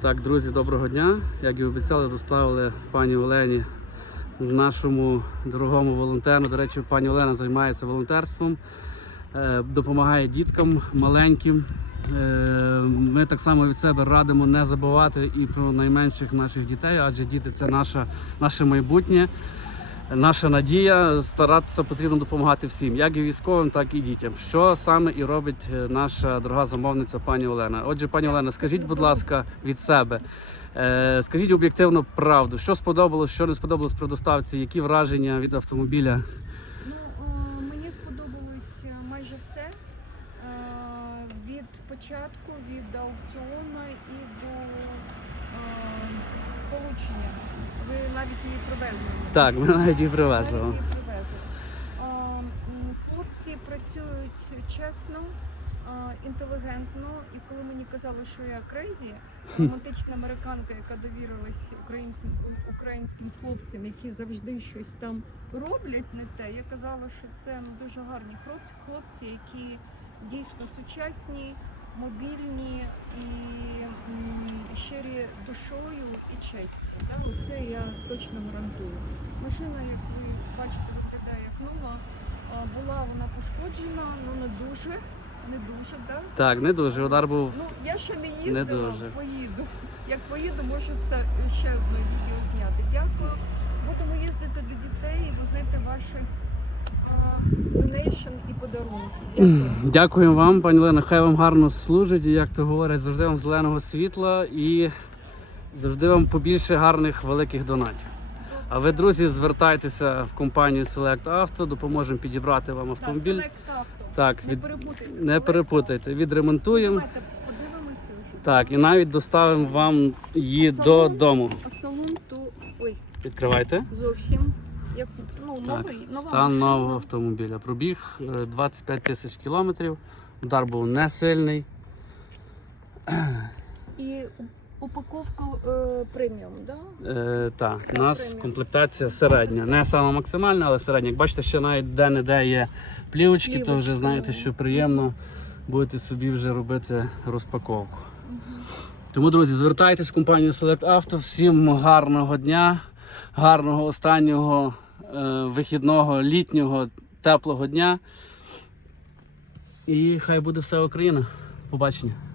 Так, друзі, доброго дня. Як і обіцяли, доставили пані Олені нашому дорогому волонтеру. До речі, пані Олена займається волонтерством, е, допомагає діткам маленьким. Е, Ми так само від себе радимо не забувати і про найменших наших дітей, адже діти це наша, наше майбутнє. Наша надія старатися потрібно допомагати всім, як і військовим, так і дітям. Що саме і робить е, наша дорога замовниця пані Олена. Отже, пані Олена, скажіть, будь ласка, від себе, е, скажіть об'єктивно правду, що сподобалось, що не сподобалось при доставці, які враження від автомобіля? Ну, е, мені сподобалось майже все. Від початку, від аукціону і до получення. Ви навіть її привезли. Так, ми навіть її привезли. Навіть її привезли. Хлопці працюють чесно, інтелігентно. І коли мені казали, що я крейзі, романтична американка, яка довірилась українцям, українським хлопцям, які завжди щось там роблять не те. Я казала, що це ну, дуже гарні хлопці, хлопці, які дійсно сучасні, мобільні і щирі душою і чесні. Ну, Це я точно гарантую. Машина, як ви бачите, виглядає як нова. Була вона пошкоджена, ну не дуже, не дуже, да? Так, не дуже. Удар був. Ну, я ще не їздила, дуже. поїду. Як поїду, можу це ще одне відео зняти. Дякую. Будемо їздити до дітей і возити ваші донейшн і подарунки. Дякую. Дякуємо вам, пані Олена. Хай вам гарно служить, і як то говорять, завжди вам зеленого світла і завжди вам побільше гарних великих донатів. А ви, друзі, звертайтеся в компанію Select Auto, допоможемо підібрати вам Так, автомобіль. Select Auto. Так, Не перепутайте. не перепутайте, відремонтуємо. Давайте подивимося. Так, і навіть доставимо вам її Салон. додому. А салон то ой, Відкривайте. зовсім як ну Так, новий, нова стан машина. нового автомобіля. Пробіг е, 25 тисяч кілометрів. Удар був не сильний. І упаковка е, преміум, да? Е, так, у нас Преміум. комплектація середня. Не сама максимальна, але середня. Як бачите, ще навіть де-не-де є плівочки, то вже знаєте, що приємно будете собі вже робити розпаковку. Тому, друзі, звертайтесь в компанію Select Auto. Всім гарного дня, гарного останнього е, вихідного, літнього, теплого дня. І хай буде все Україна. Побачення.